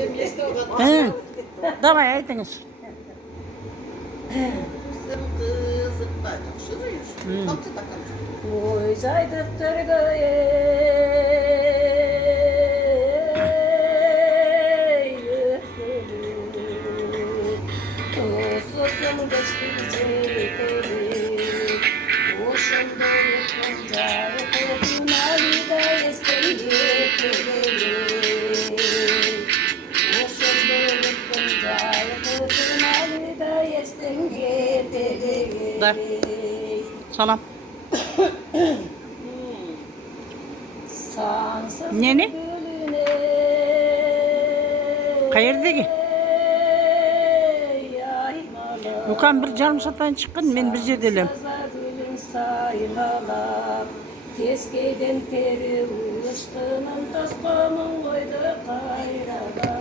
He. Давай aytыңыз. Ой, зайдық төргөй, тосысым кештік жетелік, ошымды өткен жарық өтін алыда естен жетелік. Ошымды өткен жарық өтін алыда естен Da. жетелік. Salam. Sansız Nene? gülüne Qayerdagi? yaymalar. Okan bir jarım saatdan chiqqan, men bir yerdelem. Sansıza gülün saymalar. Teskeden teri uçtuğunun tosqonun koydu qayralar.